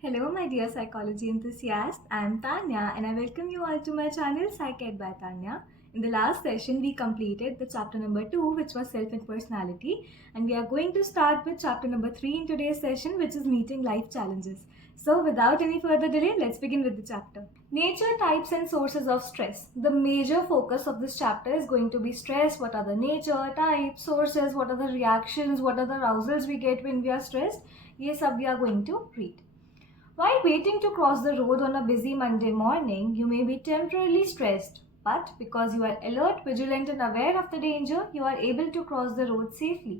Hello, my dear psychology enthusiasts. I am Tanya and I welcome you all to my channel PsychEd by Tanya. In the last session, we completed the chapter number 2, which was self and personality, and we are going to start with chapter number 3 in today's session, which is meeting life challenges. So, without any further delay, let's begin with the chapter. Nature, types, and sources of stress. The major focus of this chapter is going to be stress. What are the nature, types, sources, what are the reactions, what are the arousals we get when we are stressed? Yes, we are going to read. While waiting to cross the road on a busy Monday morning, you may be temporarily stressed, but because you are alert, vigilant, and aware of the danger, you are able to cross the road safely.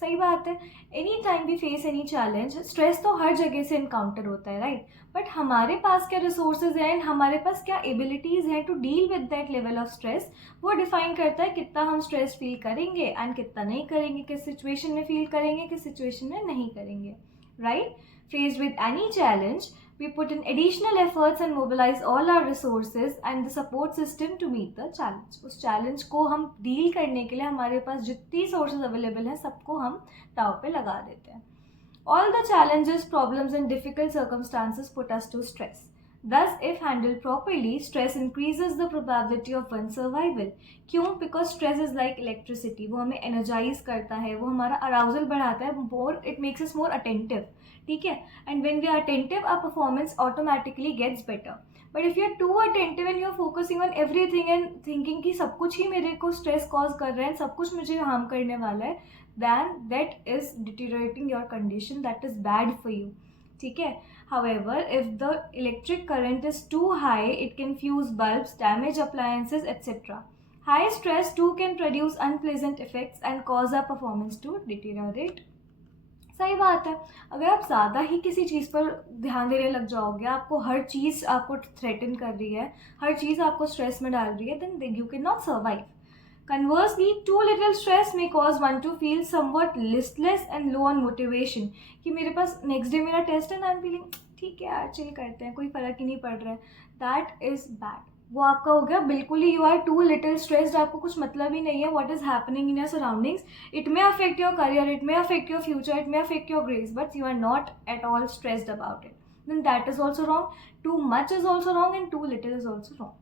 सही बात है. Any time we face any challenge, stress तो हर जगह से encounter होता है, right? But हमारे पास क्या रिसोर्सेज हैं एंड हमारे पास क्या एबिलिटीज हैं to deal with that level of stress, वो डिफाइन करता है कितना हम स्ट्रेस फील करेंगे एंड कितना नहीं करेंगे, किस सिचुएशन में फील करेंगे, किस सिचुएशन में नहीं करेंगे, right? Faced with any challenge, we put in additional efforts and mobilize all our resources and the support system to meet the challenge. उस challenge को हम deal करने के लिए हमारे पास जितनी sources available हैं सबको हम दाव पे लगा देते हैं. All the challenges, problems and difficult circumstances put us to stress. Thus, if handled properly, stress increases the probability of one's survival. क्यों? Because stress is like electricity. वो हमें energize करता है, वो हमारा arousal बढ़ाता है, more it makes us more attentive. ठीक है? And when we are attentive, our performance automatically gets better. But if you are too attentive and you are focusing on everything and thinking कि सब कुछ ही मेरे को stress cause कर रहा है, सब कुछ मुझे harm करने वाला है, then that is deteriorating your condition. That is bad for you. ठीक है? However, if the electric current is too high, it can fuse bulbs, damage appliances, etc. High stress too can produce unpleasant effects and cause our performance to deteriorate. सही बात है. अगर आप ज़्यादा ही किसी चीज़ पर ध्यान देने लग जाओगे, आपको हर चीज़ आपको थ्रेटन कर रही है, हर चीज़ आपको स्ट्रेस में डाल रही है, then you can not survive. Conversely, too little stress may cause one to feel somewhat listless and low on motivation. कि मेरे पास नेक्स्ट डे मेरा टेस्ट है, आई एम फीलिंग ठीक है यार, चिल करते हैं, कोई फ़र्क ही नहीं पड़ रहा है. That is bad. वो आपका हो गया बिल्कुल ही, you are too little stressed, आपको कुछ मतलब ही नहीं है what is happening in your surroundings. It may affect your career, it may affect your future, it may affect your grace, but you are not at all stressed about it. then that is also wrong. Too much is also wrong and too little is also wrong.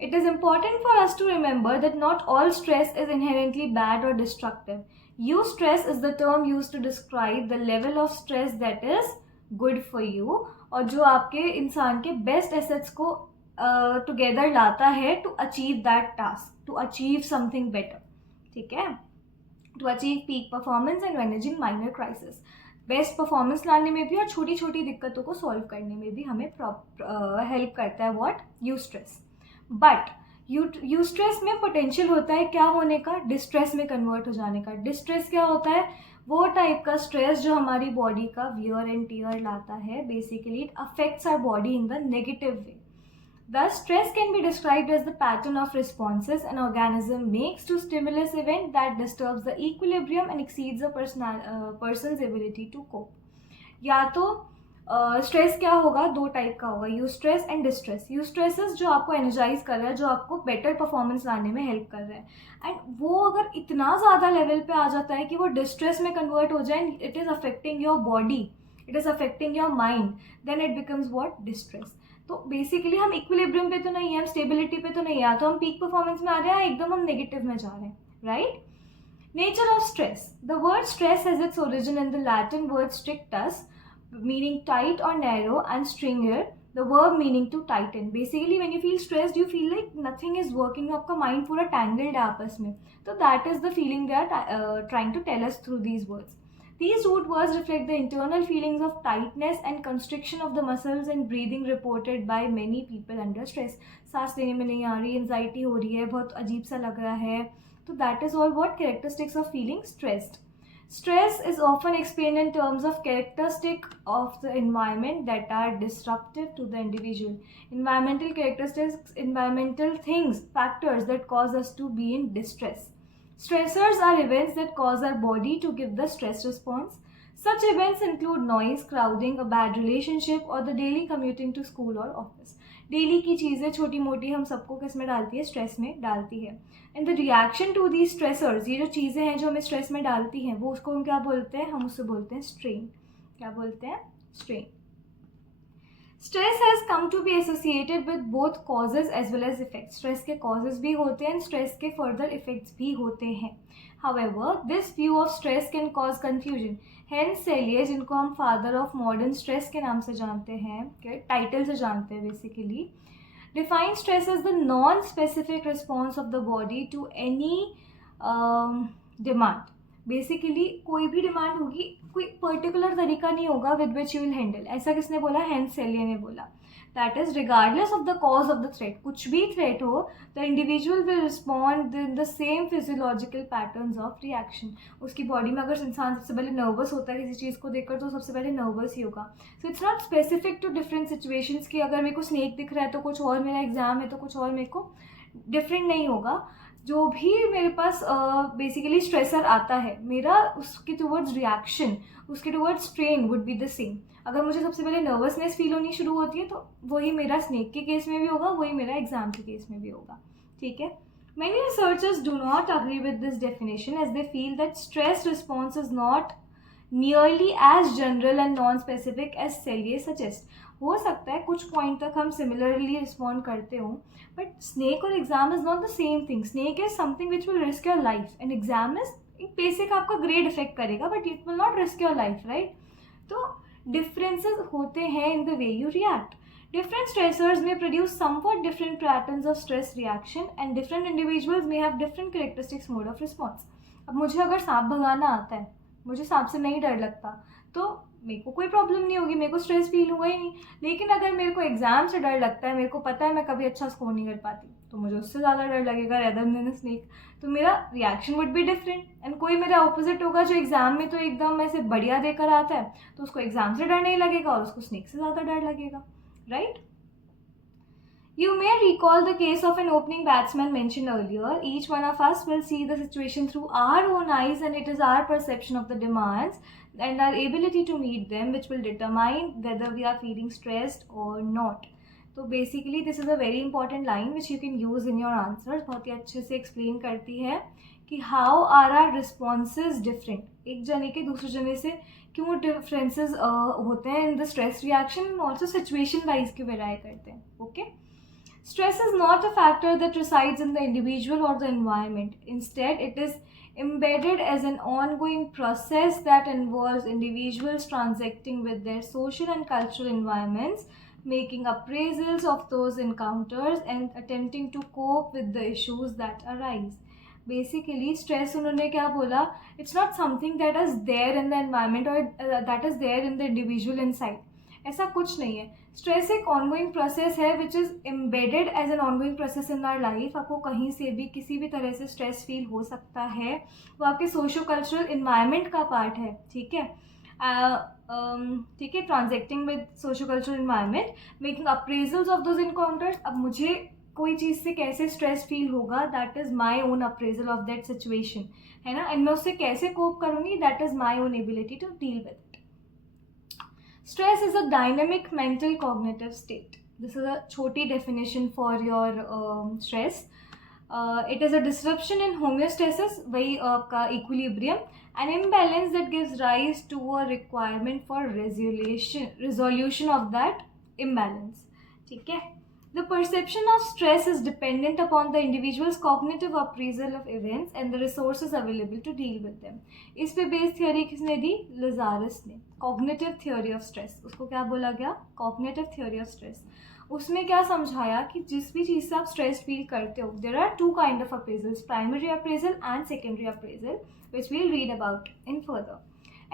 It is important for us to remember that not all stress is inherently bad or destructive. Eustress is the term used to describe the level of stress that is good for you और जो आपके इंसान के best assets को together लाता है to achieve that task, to achieve something better. ठीक है? To achieve peak performance and managing minor crisis. Best performance लाने में भी और छोटी छोटी दिक्कतों को सॉल्व करने में भी हमें हेल्प करता है व्हाट? यूस्ट्रेस. बट यूस्ट्रेस में पोटेंशियल होता है क्या होने का? डिस्ट्रेस में कन्वर्ट हो जाने का. डिस्ट्रेस क्या होता है? वो टाइप का स्ट्रेस जो हमारी बॉडी का वियर एंड टीयर लाता है. Basically it affects our body in the negative way. Thus, stress can be described as the pattern of responses an organism makes to stimulus event that disturbs the equilibrium and exceeds a person's ability to cope. या तो stress क्या होगा? दो type का होगा, eustress and distress. Eustress जो आपको energise कर रहा है, जो आपको बेटर परफॉर्मेंस लाने में हेल्प कर रहा है, एंड वो अगर इतना ज़्यादा लेवल पे आ जाता है कि वो डिस्ट्रेस में कन्वर्ट हो जाए, it is affecting your body, it is affecting your mind, then it becomes what? Distress. तो बेसिकली हम इक्विलिब्रियम पे तो नहीं है, हम स्टेबिलिटी पे तो नहीं है, या तो हम पीक परफॉर्मेंस में आ रहे हैं, एकदम हम नेगेटिव में जा रहे हैं, right? Nature of stress. The word stress has its origin in the Latin word strictus, meaning tight or narrow, and stringer, the verb meaning to tighten. Basically when you feel stressed, you feel like nothing is working, आपका mind पूरा tangled है आपस में. तो that is the feeling they are trying to tell us through these words. These root words reflect the internal feelings of tightness and constriction of the muscles and breathing reported by many people under stress. सांस लेने में नहीं आ रही, anxiety हो रही है, बहुत अजीब सा लग रहा है. तो that is all what characteristics of feeling stressed. Stress is often explained in terms of characteristics of the environment that are disruptive to the individual. Environmental characteristics, environmental things, factors that cause us to be in distress. Stressors are events that cause our body to give the stress response. Such events include noise, crowding, a bad relationship, or the daily commuting to school or office. Daily की चीज़ें छोटी मोटी हम सबको किस में डालती है? स्ट्रेस में डालती है. And the reaction to the stressors, ये जो चीज़ें हैं जो हमें स्ट्रेस में डालती हैं, वो उसको हम क्या बोलते हैं? हम उससे बोलते हैं स्ट्रेन. क्या बोलते हैं? Strain. Stress has come to be associated with both causes as well as effects. Stress के कॉजेज भी होते हैं, स्ट्रेस के फर्दर इफेक्ट्स भी होते हैं. However, this view of stress can cause confusion. Hence, Selye, जिनको हम फादर ऑफ मॉडर्न स्ट्रेस के नाम से जानते हैं, के टाइटल से जानते हैं basically, define stress as the non-specific response of the body to any demand. Basically कोई भी डिमांड होगी, कोई पर्टिकुलर तरीका नहीं होगा with which you will handle. ऐसा किसने बोला? हेंस सेलिए ने बोला. That is regardless of the cause of the threat. कुछ भी थ्रेट हो, the individual will respond in the same physiological patterns of reaction. उसकी बॉडी में अगर इंसान सबसे पहले नर्वस होता है किसी चीज़ को देखकर, तो सबसे पहले नर्वस ही होगा. So it's not specific to different situations कि अगर मेरे को स्नेक दिख रहा है तो कुछ और, मेरा एग्जाम है तो कुछ और, मेरे को डिफरेंट नहीं होगा. जो भी मेरे पास बेसिकली स्ट्रेसर आता है, मेरा उसके टुवर्ड्स रिएक्शन, उसके towards strain would be the same. अगर मुझे सबसे पहले नर्वसनेस फील होनी शुरू होती है तो वही मेरा स्नेक के केस में भी होगा, वही मेरा एग्जाम के केस में भी होगा. ठीक है. Many researchers do not agree with this definition as they feel that stress response is not nearly as general and non-specific as Selye suggests. हो सकता है कुछ पॉइंट तक हम सिमिलरली रिस्पॉन्ड करते हो, बट स्नेक और exam is not the same thing. Snake is something which will risk your life, and exam is एक बेसिक आपका ग्रेड इफेक्ट करेगा, but it will not risk your life, right. तो differences होते हैं in the way you react. Different stressors may produce somewhat different patterns of stress reaction, and different individuals may have different characteristics mode of response. अब मुझे अगर सांप भगाना आता है, मुझे सांप से नहीं डर लगता, तो मेरे को कोई प्रॉब्लम नहीं होगी, मेरे को स्ट्रेस फील हुआ ही नहीं. लेकिन अगर मेरे को एग्जाम से डर लगता है, मेरे को पता है मैं कभी अच्छा स्कोर नहीं कर पाती, तो मुझे उससे ज़्यादा डर लगेगा रेदर देन स्नेक. तो मेरा reaction would be different. And कोई मेरा ऑपोजिट होगा जो एग्जाम में तो एकदम ऐसे बढ़िया देकर आता है, तो उसको एग्जाम से डर नहीं लगेगा और उसको स्नेक से ज़्यादा डर लगेगा, right? You may recall the case of an opening batsman mentioned earlier. Each one of us will see the situation through our own eyes, and it is our perception of the demands and our ability to meet them which will determine whether we are feeling stressed or not. So basically this is a very important line which you can use in your answers. बहुत ही अच्छे से explain करती है कि how are our responses different. एक जने के दूसरे जने से क्यों डिफरेंसेस होते हैं in the stress reaction, and also situation wise क्यों वेराई करते हैं. Okay. Stress is not a factor that resides in the individual or the environment. Instead it is embedded as an ongoing process that involves individuals transacting with their social and cultural environments, making appraisals of those encounters and attempting to cope with the issues that arise. Basically stress उन्होंने क्या बोला, it's not something that is there in the environment or that is there in the individual inside. ऐसा कुछ नहीं है. Stress एक ongoing process है which is embedded as an ongoing process in our life. आपको कहीं से भी किसी भी तरह से स्ट्रेस फील हो सकता है, वो आपके सोशो कल्चरल इन्वायरमेंट का पार्ट है. ठीक है. ठीक है. Transacting with socio cultural environment, making appraisals of those encounters. अब मुझे कोई चीज़ से कैसे स्ट्रेस फील होगा, that is my own appraisal of that situation, है ना. एंड मैं उससे कैसे कोप करूँगी, that is my own ability to deal with it. Stress is a dynamic mental cognitive state. This is a छोटी definition for your stress. It is a disruption in homeostasis, वही आपका equilibrium, an imbalance that gives rise to a requirement for resolution of that imbalance. ठीक है. The perception of stress is dependent upon the individual's cognitive appraisal of events and the resources available to deal with them. इस पे base theory किसने दी? Lazarus ने. Cognitive theory of stress, उसको क्या बोला गया? Cognitive theory of stress. उसमें क्या समझाया कि जिस भी चीज़ से आप स्ट्रेस फील करते हो, there are two kind of appraisals, primary appraisal and secondary appraisal, which we will read about in further.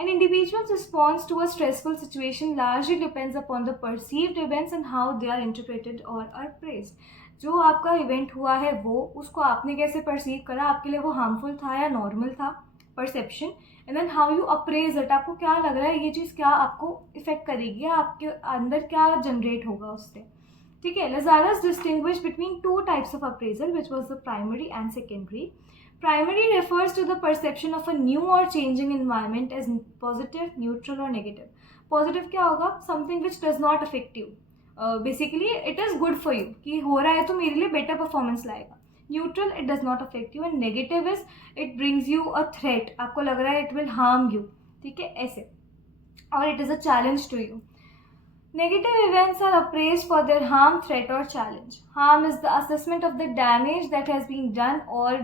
An individual's response to a stressful situation largely depends upon the perceived events and how they are interpreted or appraised. जो आपका event हुआ है वो, उसको आपने कैसे perceive करा, आपके लिए वो हार्मफुल था या नॉर्मल था, perception. And then how you appraise it, आपको क्या लग रहा है ये चीज़ क्या आपको इफेक्ट करेगी या आपके अंदर क्या जनरेट होगा उससे. ठीक है. Lazarus distinguished between two types of appraisal, which was the primary and secondary. Primary refers to the perception of a new or changing environment as positive, neutral or negative. Positive क्या होगा? Something which does not affect you. Basically, it is good for you. कि हो रहा है तो मेरे लिए better performance लाएगा. Neutral, it does not affect you. And negative is, it brings you a threat. आपको लग रहा है it will harm you. ठीक है, ऐसे. और it is a challenge to you. Negative events are appraised for their harm, threat or challenge. Harm is the assessment of the damage that has been done or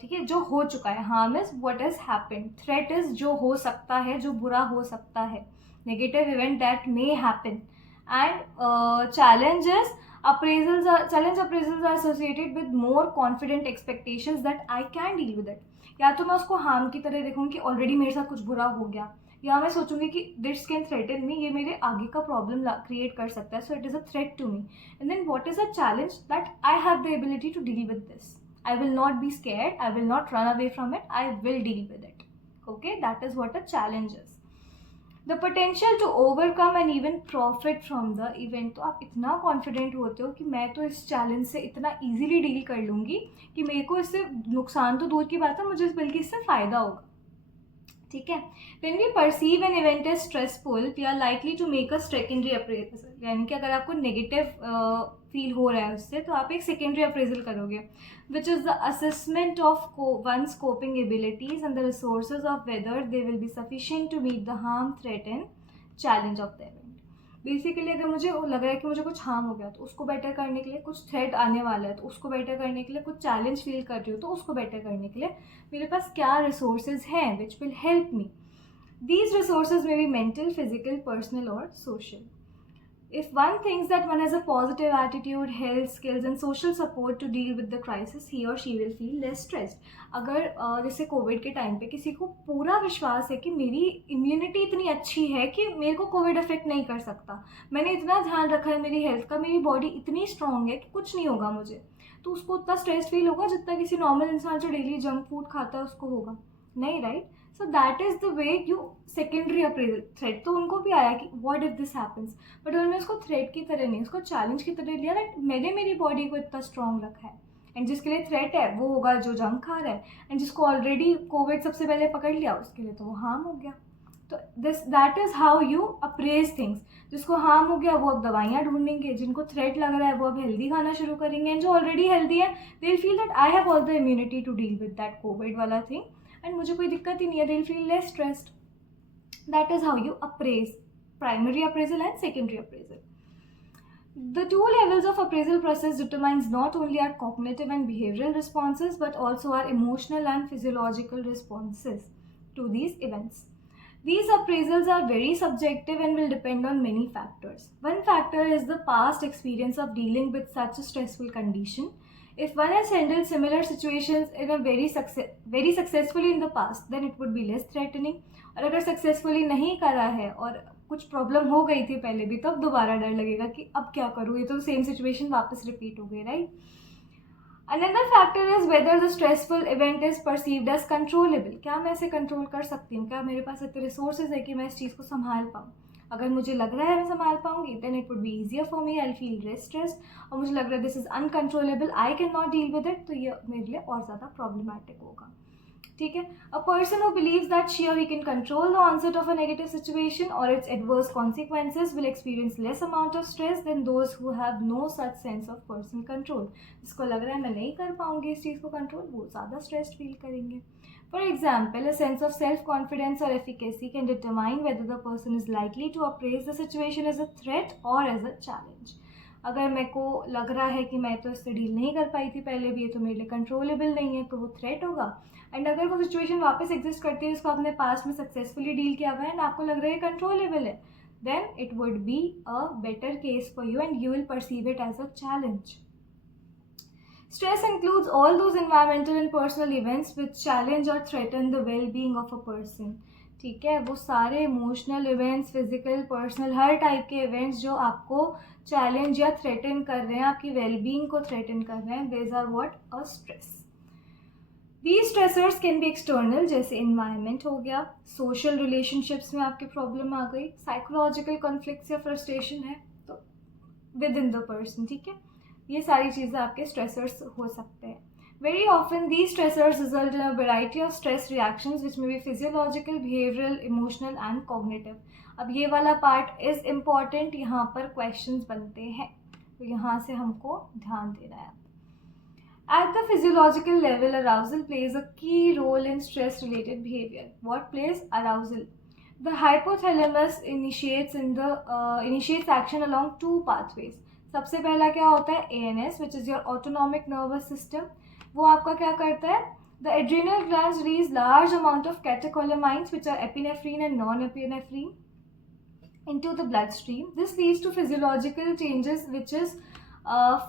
ठीक है, जो हो चुका है. Harm is what has happened. Threat is जो हो सकता है, जो बुरा हो सकता है. Negative event that may happen. And challenge is challenge appraisals are associated with more confident expectations that I can deal with it. या तो मैं उसको harm की तरह देखूँगी कि ऑलरेडी मेरे साथ कुछ बुरा हो गया, या मैं सोचूंगी कि दिस कैन थ्रेटन मी, ये मेरे आगे का प्रॉब्लम क्रिएट कर सकता है, so it is a threat to me. And then what is a challenge? That I have the ability to deal with this. I will not be scared, I will not run away from it, I will deal with it. Okay, that is what a challenge is. The potential to overcome and even profit from the event. तो आप इतना confident होते हो कि मैं तो इस challenge से इतना ईजिली डील कर लूँगी कि मेरे को इससे नुकसान तो दूर की बात है, मुझे बल्कि इससे फ़ायदा होगा. ठीक है. When we perceive an event as stressful, we are likely to make a secondary appraisal. यानी कि अगर आपको नेगेटिव फील हो रहा है उससे, तो आप एक सेकेंडरी अप्रेजल करोगे, which is the assessment of one's coping abilities and the resources of whether they will be sufficient to meet the harm, threat and challenge of the event. Basically अगर मुझे लग रहा है कि मुझे कुछ हार्म हो गया, तो उसको बेटर करने के लिए, कुछ थ्रेट आने वाला है तो उसको बेटर करने के लिए, कुछ चैलेंज फील कर रही हूँ तो उसको बेटर करने के लिए मेरे पास क्या रिसोर्सेज हैं which will help me. These resources may be mental, physical, personal और social. If one thinks that one has a positive attitude, health, skills and social support to deal with the crisis, he or she will feel less stressed. अगर जैसे Covid के time पे किसी को पूरा विश्वास है कि मेरी इम्यूनिटी इतनी अच्छी है कि मेरे को कोविड अफेक्ट नहीं कर सकता, मैंने इतना ध्यान रखा है मेरी हेल्थ का, मेरी बॉडी इतनी स्ट्रांग है कि कुछ नहीं होगा मुझे, तो उसको उतना स्ट्रेस फील होगा जितना किसी नॉर्मल इंसान जो डेली जंक फूड खाता है उसको होगा नहीं, right? So that is the way you secondary appraisal. Threat तो उनको भी आया कि what if this happens, but उन्होंने उसको थ्रेट की तरह नहीं, उसको चैलेंज की तरह लिया दैट मैंने मेरी बॉडी को इतना स्ट्रॉन्ग रखा है. एंड जिसके लिए थ्रेट है वो होगा जो जंक खा रहा है, एंड जिसको ऑलरेडी कोविड सबसे पहले पकड़ लिया उसके लिए तो वो हार्म हो गया. तो that is how you apprise things. जिसको हार्म हो गया वो अब दवाइयाँ ढूंढेंगे, जिनको थ्रेट लग रहा है वो अब हेल्दी खाना शुरू करेंगे, एंड जो ऑलरेडी हेल्दी है they will feel that I have all the immunity to deal with that COVID वाला थिंग, एंड मुझे कोई दिक्कत ही नहीं है, they will feel less stressed. That is how you appraise. Primary appraisal and secondary appraisal. The two levels of appraisal process determines not only our cognitive and behavioral responses but also our emotional and physiological responses to these events. These appraisals are very subjective and will depend on many factors. One factor is the past experience of dealing with such a stressful condition. If one has handled similar situations in a very successfully in the past, then it would be less threatening. और अगर successfully नहीं करा है और कुछ problem हो गई थी पहले भी, तब दोबारा डर लगेगा कि अब क्या करूँ, ये तो सेम सिचुएशन वापस रिपीट हो गई, right? Another factor is whether the stressful event is perceived as controllable. क्या मैं इसे कंट्रोल कर सकती हूँ? क्या मेरे पास इतने रिसोर्सेज है कि मैं इस चीज़ को संभाल पाऊँ? अगर मुझे लग रहा है मैं संभाल पाऊंगी, then it would be easier for me, I feel less stressed. और मुझे लग रहा है this is uncontrollable, I can not deal with it, तो ये मेरे लिए और ज़्यादा प्रॉब्लमैटिक होगा. ठीक है. A person who believes that she or he can control the onset of a negative situation or its adverse consequences will experience less amount of stress than those who have no such sense of personal control. जिसको लग रहा है मैं नहीं कर पाऊंगी इस चीज़ को कंट्रोल, वो ज़्यादा स्ट्रेस्ड फील करेंगे. For example, a sense of self-confidence or efficacy can determine whether the person is likely to appraise the situation as a threat or as a challenge. अगर मेरे को लग रहा है कि मैं तो इससे डील नहीं कर पाई थी पहले भी, ये तो मेरे लिए कंट्रोलेबल नहीं है, तो वो थ्रेट होगा. एंड अगर वो सिचुएशन वापस एग्जिस्ट करती है जिसको आपने पास्ट में सक्सेसफुली डील किया हुआ है एंड आपको लग रहा है कंट्रोलेबल है, then it would be a better case for you and you will perceive it as a challenge. Stress includes all those environmental and personal events which challenge or threaten the well-being of a person. ठीक है, वो सारे emotional events, physical, personal, हर type के events जो आपको challenge या threaten कर रहे हैं, आपकी वेलबींग को थ्रेटन कर रहे हैं, these are what a stress. These stressors can be external, जैसे इन्वायरमेंट हो गया, सोशल रिलेशनशिप्स में आपकी प्रॉब्लम आ गई, साइकोलॉजिकल कॉन्फ्लिक्ट्स या फ्रस्ट्रेशन है तो विद इन द पर्सन. ठीक है, ये सारी चीज़ें आपके स्ट्रेसर्स हो सकते हैं. Very often these stressors result in a variety of stress reactions which may be physiological, behavioural, emotional and cognitive. अब ये वाला पार्ट इज़ इम्पॉर्टेंट, यहाँ पर क्वेश्चंस बनते हैं, तो यहाँ से हमको ध्यान देना है. At the physiological level, arousal plays a key role in stress-related behavior. What plays? Arousal. The hypothalamus initiates action along two pathways. सबसे पहला क्या होता है, ANS, which is your autonomic nervous system. वो आपका क्या करता है, the adrenal glands release large amount of catecholamines, which are epinephrine and non-epinephrine, into the bloodstream. This leads to physiological changes, which is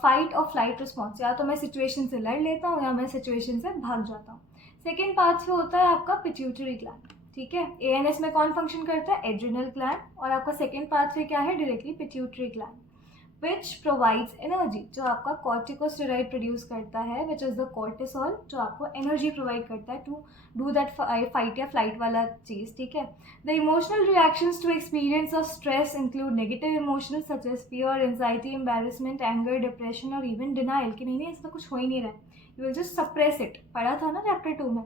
fight or flight response. या तो मैं situation से लड़ लेता हूँ या मैं सिचुएशन से भाग जाता हूँ. सेकेंड पाथवे होता है आपका पिट्यूटरी ग्लैंड. ठीक है, ANS में कौन फंक्शन करता है, एड्रिनल ग्लैंड, और आपका सेकेंड पाथवे क्या है, directly pituitary gland, which provides energy, जो आपका कॉर्टिकोस्टेरॉइड प्रोड्यूस करता है, विच इज़ द कॉर्टिसोल, जो आपको एनर्जी प्रोवाइड करता है टू डू दैट फाइट या फ्लाइट वाला चीज़. ठीक है, the emotional reactions to experience of stress include negative emotions such as fear, anxiety, embarrassment, anger, depression और इवन डिनाइल, कि नहीं ऐसा कुछ हो ही नहीं रहा है, you will just suppress it. पढ़ा था ना चैप्टर 2 में.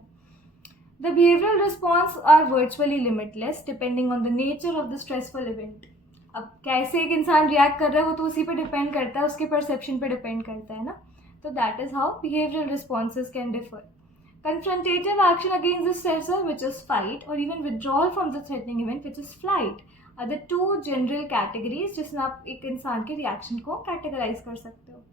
The behavioral response are virtually limitless depending on the nature of the stressful event. अब कैसे एक इंसान रिएक्ट कर रहा है वो तो उसी पे डिपेंड करता है, उसके परसेप्शन पे डिपेंड करता है ना. तो that is how behavioral responses can differ. Confrontative action against the stressor, which is fight, or even withdrawal from the threatening event, which is flight, are the two general categories जिसमें आप एक इंसान के reaction को categorise कर सकते हो.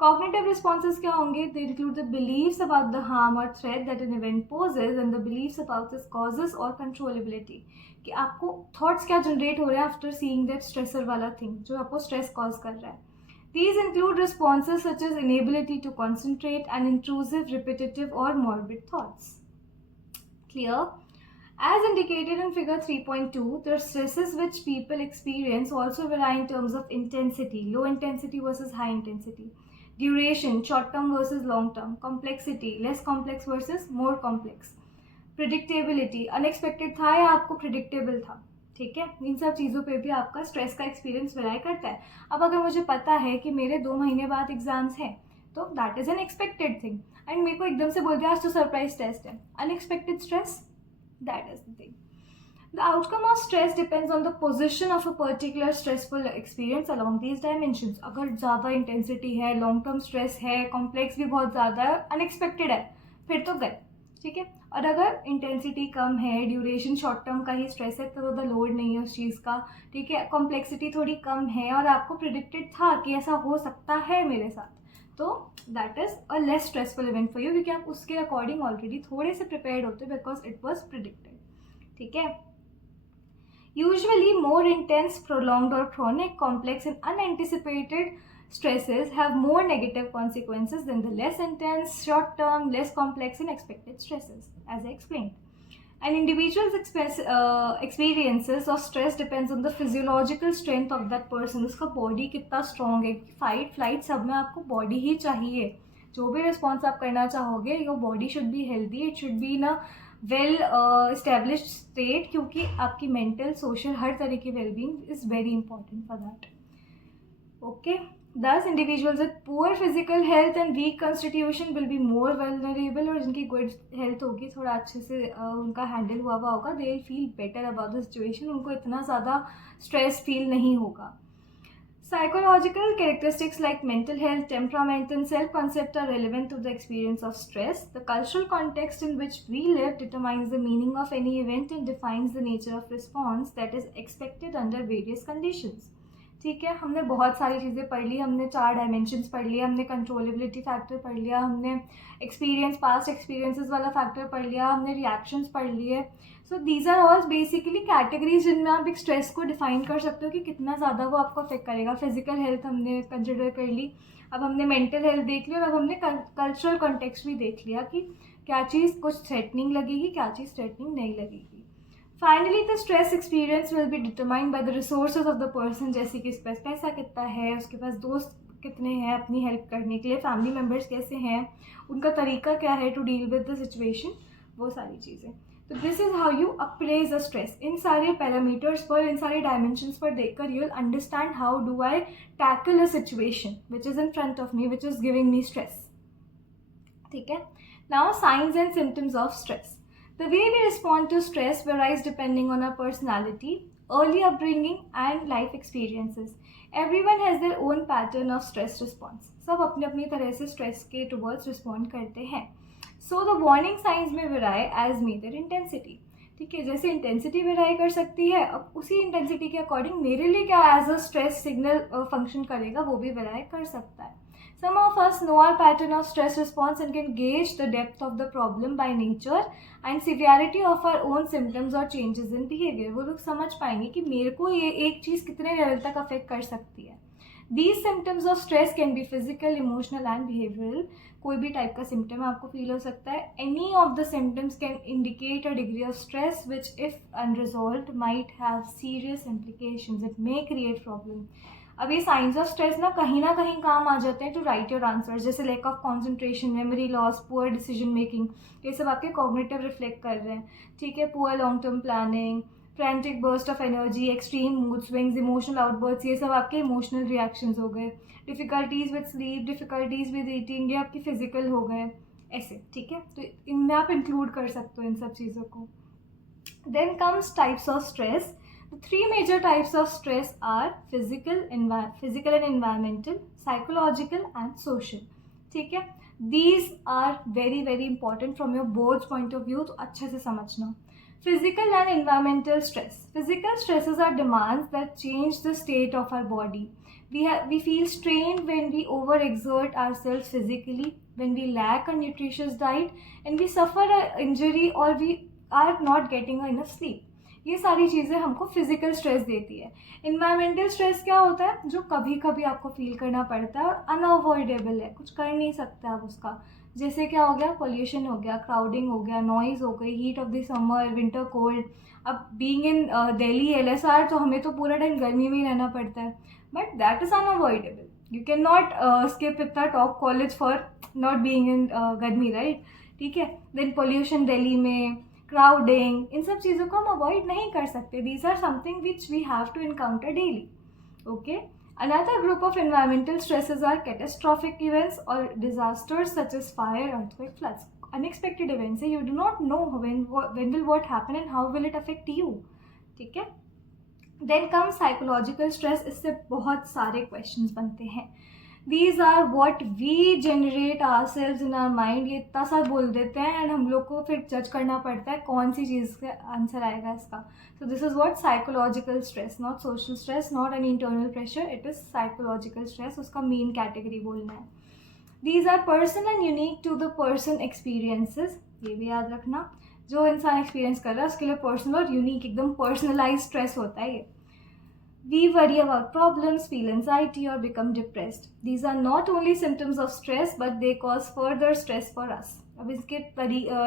Cognitive responses क्या होंगे? They include the beliefs about the harm or threat that an event poses and the beliefs about its causes or controllability. कि आपको thoughts क्या generate हो रहे हैं after seeing that stressor वाला thing जो आपको stress cause कर रहा है. These include responses such as inability to concentrate and intrusive, repetitive or morbid thoughts. Clear? As indicated in figure 3.2, the stresses which people experience also vary in terms of intensity, low intensity versus high intensity. Duration, short term versus long term. Complexity, less complex versus more complex. Predictability, unexpected था या आपको predictable था. ठीक है, इन सब चीज़ों पे भी आपका स्ट्रेस का एक्सपीरियंस वेरी करता है. अब अगर मुझे पता है कि मेरे 2 महीने बाद एग्जाम्स हैं तो that is an expected thing, and मेरे को एकदम से बोल दिया आज तो सरप्राइज टेस्ट है, unexpected stress, that is the thing. The outcome of stress depends on the position of a particular stressful experience along these dimensions. अगर ज़्यादा इंटेंसिटी है, लॉन्ग टर्म स्ट्रेस है, कॉम्प्लेक्स भी बहुत ज़्यादा है, अनएक्सपेक्टेड है, फिर तो गए. ठीक है, और अगर इंटेंसिटी कम है, ड्यूरेशन शॉर्ट टर्म का ही स्ट्रेस है, तो ज़्यादा लोड नहीं है उस चीज़ का. ठीक है, कॉम्प्लेक्सिटी थोड़ी कम है और आपको प्रिडिक्टेड था कि ऐसा हो सकता है मेरे साथ, तो that is a less stressful event for you, क्योंकि आप उसके अकॉर्डिंग ऑलरेडी थोड़े से प्रिपेयर्ड होते हो बिकॉज इट वॉज प्रिडिक्टेड. ठीक है, usually more intense, prolonged or chronic, complex and unanticipated stresses have more negative consequences than the less intense, short term, less complex and expected stresses, as I explained. An individual's experiences of stress depends on the physiological strength of that person. उसका body कितना strong है. Fight, flight सब में आपको body ही चाहिए. जो भी response आप करना चाहोगे, your body should be healthy, it should be in a well established state, क्योंकि आपकी मेंटल, सोशल, हर तरह की wellbeing is very important for that. Okay, thus individuals with poor physical health and weak constitution will be more vulnerable, और जिनकी good health होगी, थोड़ा अच्छे से उनका हैंडल हुआ होगा, they will feel better about the situation, उनको इतना ज़्यादा स्ट्रेस फील नहीं होगा. Psychological characteristics like mental health, temperament, and self-concept are relevant to the experience of stress. The cultural context in which we live determines the meaning of any event and defines the nature of response that is expected under various conditions. ठीक है, हमने बहुत सारी चीज़ें पढ़ ली, हमने 4 dimensions पढ़ लिया, हमने कंट्रोलेबिलिटी फैक्टर पढ़ लिया, हमने एक्सपीरियंस, पास्ट एक्सपीरियंसेस वाला फैक्टर पढ़ लिया, हमने रिएक्शंस पढ़ लिए. So these are all basically categories जिनमें आप एक स्ट्रेस को डिफाइन कर सकते हो कि कितना ज़्यादा वो आपको अफेक्ट करेगा. फिजिकल हेल्थ हमने कंसिडर कर ली, अब हमने मेंटल हेल्थ देख ली, और अब हमने कल्चरल कॉन्टेक्स्ट भी देख लिया कि क्या चीज़ कुछ थ्रेटनिंग लगेगी, क्या चीज़ थ्रेटनिंग नहीं लगेगी. Finally the stress experience will be determined by the resources of the person, जैसे कि इस पास पैसा कितना है, उसके पास दोस्त कितने हैं अपनी हेल्प करने के लिए, फैमिली मेम्बर्स कैसे हैं, उनका तरीका क्या है to deal with the situation, वो सारी चीज़ें. तो this is how you appraise the stress. इन सारे पैरामीटर्स पर, इन सारे डायमेंशंस पर देखकर you will understand how do I tackle a situation which is in front of me, which is giving me stress. ठीक है, now signs and symptoms of stress. The way we respond to stress varies depending on our personality, early upbringing and life experiences. Everyone has their own pattern of stress response. सब अपने अपनी तरह से stress के towards respond करते हैं. So the warning signs may vary as may their intensity. ठीक है, जैसे इंटेंसिटी वेराई कर सकती है, अब उसी इंटेंसिटी के अकॉर्डिंग मेरे लिए क्या as a stress signal function करेगा वो भी वेराई कर सकता है. Some of us know our pattern of stress response and can gauge the depth of the problem by nature and severity of our own symptoms or changes in behavior. वो लोग समझ पाएंगे कि मेरे को ये एक चीज़ कितने लेवल तक अफेक्ट कर सकती है. These symptoms of stress can be physical, emotional and behavioral. कोई भी टाइप का सिम्टम आपको फील हो सकता है. Any of the symptoms can indicate a degree of stress which if unresolved might have serious implications. It may create problem. अब ये science of stress ना कहीं काम आ जाते हैं टू राइट योर आंसर्स, जैसे lack of concentration, memory loss, poor decision making, ये सब आपके कॉग्निटिव रिफ्लेक्ट कर रहे हैं. ठीक है, poor long term planning, frantic burst of energy, extreme mood swings, emotional outbursts, ये सब आपके इमोशनल रिएक्शंस हो गए. Difficulties with sleep, difficulties with eating, ये आपकी फिजिकल हो गए ऐसे. ठीक है, तो इनमें आप इंक्लूड कर सकते हो इन सब चीज़ों को. Then comes types of stress. The three major types of stress are physical and environmental, psychological and social. ठीक है, these are very important from your board's point of view, तो अच्छे से समझना. Physical and environmental stress. Physical stresses are demands that change the state of our body. We feel strained when we overexert ourselves physically, when we lack a nutritious diet, and we suffer an injury or we are not getting enough sleep. ये सारी चीज़ें हमको physical stress देती है. Environmental stress क्या होता है, जो कभी कभी आपको फील करना पड़ता है और अनअवॉइडेबल है, कुछ कर नहीं सकते आप उसका. जैसे क्या हो गया, पोल्यूशन हो गया, क्राउडिंग हो गया, नॉइज़ हो गई, heat of the summer, winter cold. अब बीइंग इन दिल्ली LSR तो हमें तो पूरा टाइम गर्मी में ही रहना पड़ता है, but that is unavoidable. You can not skip इतना top college for not being in गर्मी, राइट. ठीक है, देन पोल्यूशन दिल्ली में, क्राउडिंग, इन सब चीज़ों को हम अवॉइड नहीं कर सकते. These are something which we have to encounter daily. Okay, another group of environmental stresses are catastrophic events और disasters such as fire, earthquake, floods. Unexpected events है, you do not know when will what happen and how will it affect you. ठीक है. Then come psychological stress. इससे बहुत सारे questions बनते हैं. These are what we generate ourselves in our mind. ये इतना सा बोल देते हैं एंड हम लोग को फिर जज करना पड़ता है कौन सी चीज़ का आंसर आएगा इसका. So this is what psychological stress, not social stress, not an internal pressure. It is psychological stress. उसका मेन कैटेगरी बोलना है. These are personal and unique to the person experiences. ये भी याद रखना, जो इंसान एक्सपीरियंस कर रहा है उसके लिए पर्सनल और यूनिक, एकदम पर्सनलाइज स्ट्रेस होता है ये. We worry about problems, feel anxiety or become depressed. These are not only symptoms of stress but they cause further stress for us. अब इसके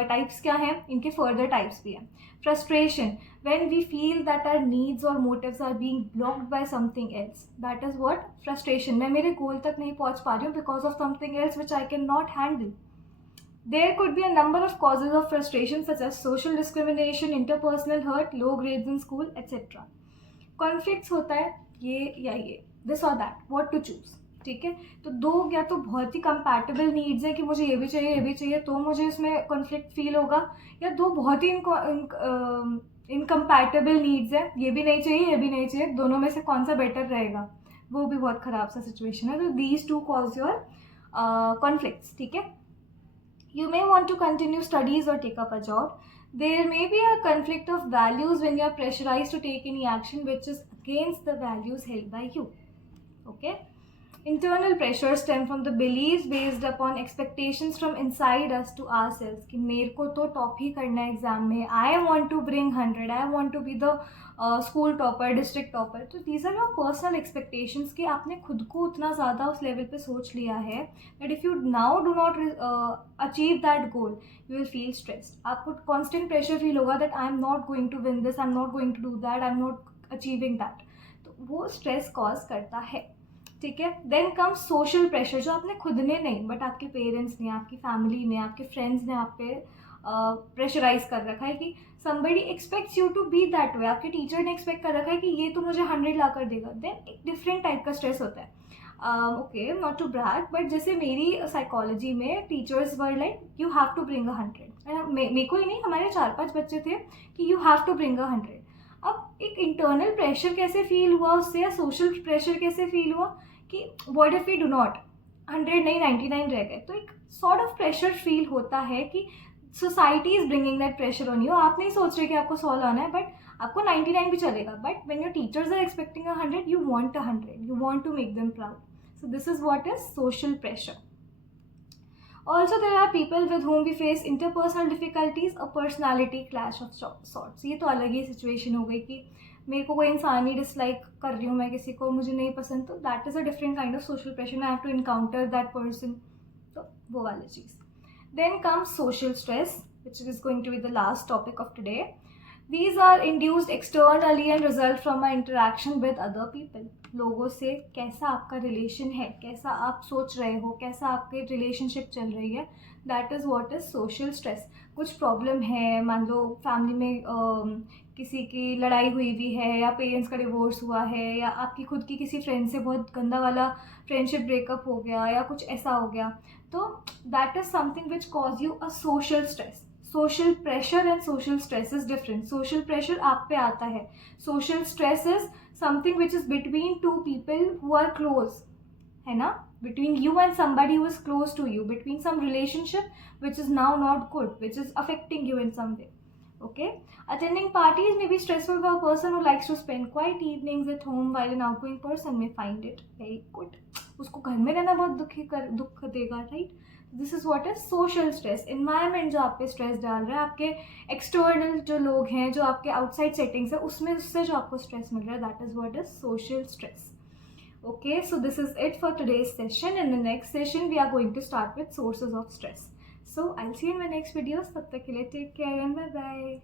टाइप्स क्या हैं, इनके फर्दर टाइप्स भी हैं. Frustration, when we feel that our needs or motives are being blocked by something else. That is what frustration. मैं मेरे गोल तक नहीं पहुंच पा रही हूँ because of something else which I cannot handle. There could be a number of causes of frustration such as social discrimination, interpersonal hurt, low grades in school, etc. Conflicts होता है ये या ये, दिस और दैट, व्हाट टू चूज. ठीक है, तो दो या तो बहुत ही कंपैटिबल नीड्स है कि मुझे ये भी चाहिए तो मुझे इसमें कॉन्फ्लिक्ट फील होगा, या दो बहुत ही इनकम्पैटिबल नीड्स है, ये भी नहीं चाहिए, दोनों में से कौन सा बेटर रहेगा, वो भी बहुत ख़राब सा सिचुएशन है. तो these two cause your conflicts. ठीक है, you may want to continue studies और take up a job. There may be a conflict of values when you are pressurized to take any action which is against the values held by you. Okay? Internal pressures stem from the beliefs based upon expectations from inside us to ourselves कि मेरे को तो top ही करना है exam में, I want to bring 100, I want to be the school topper, district topper. तो these are your personal expectations कि आपने खुद को उतना ज़्यादा उस लेवल पे सोच लिया है that if you now do not achieve that goal, you will feel stressed. आपको constant pressure feel होगा that I am not going to win this, I am not going to do that, I am not achieving that. तो वो stress cause करता है. ठीक है. Then कम social pressure, जो आपने खुद ने नहीं बट आपके पेरेंट्स ने, आपकी फैमिली ने, आपके फ्रेंड्स ने आप पे प्रेशराइज कर रखा है कि somebody expects you to be that way. आपके टीचर ने एक्सपेक्ट कर रखा है कि ये तो मुझे 100 ला कर देगा. देन एक डिफरेंट टाइप का स्ट्रेस होता है. Okay, not to brag, but जैसे मेरी साइकोलॉजी में teachers were like you have to bring 100. मेरे को ही नहीं, हमारे 4-5 बच्चे थे कि यू हैव टू ब्रिंग 100. अब एक इंटरनल प्रेशर कैसे फील हुआ उससे, या सोशल प्रेशर कैसे फील हुआ कि what if we do not, 100 नहीं 99 रह गए. तो एक सॉर्ट ऑफ प्रेशर फील होता है कि society is bringing that pressure on you. आप नहीं सोच रहे कि आपको 100 लाना है, बट आपको 99 भी चलेगा. But when your teachers are expecting 100, you want 100, you want to make them proud. So this is what is social pressure. Also, there are people with whom we face interpersonal difficulties, a personality clash of sorts. ये तो अलग ही situation हो गई कि मेरे को कोई इंसान ही डिसलाइक कर रही हूँ मैं किसी को, मुझे नहीं पसंद, तो that is a different kind of social pressure. I have to encounter that person. तो वो वाली चीज़. Then comes social stress, which is going to be the last topic of today. These are induced externally and result from our interaction with other people. लोगों से कैसा आपका relation है, कैसा आप सोच रहे हो, कैसा आपके रिलेशनशिप चल रही है, that is what is social stress. कुछ प्रॉब्लम है, मान लो फैमिली में किसी की लड़ाई हुई भी है, या पेरेंट्स का डिवोर्स हुआ है, या आपकी खुद की किसी फ्रेंड से बहुत गंदा वाला फ्रेंडशिप ब्रेकअप हो गया, या कुछ ऐसा हो गया, तो that is something which cause you a social stress. Social pressure and social stress is different. Social pressure आप पे आता है. Social stress is something which is between two people who are close, है ना, between you and somebody who is close to you, between some relationship which is now not good, which is affecting you in some way. Okay, attending parties may be stressful for a person who likes to spend quiet evenings at home, while an outgoing person may find it very good. उसको घर में रहना बहुत दुख देगा, right. This is what is social stress. Environment जो आप पे स्ट्रेस डाल रहा है, आपके एक्सटर्नल जो लोग हैं, जो आपके आउटसाइड सेटिंग्स है, उसमें उससे जो आपको स्ट्रेस मिल रहा है, that is what is social stress. Okay, so this is it for today's session. In the next session, we are going to start with sources of stress. So I'll see you in my next videos. Tab tak ke liye take care and bye bye.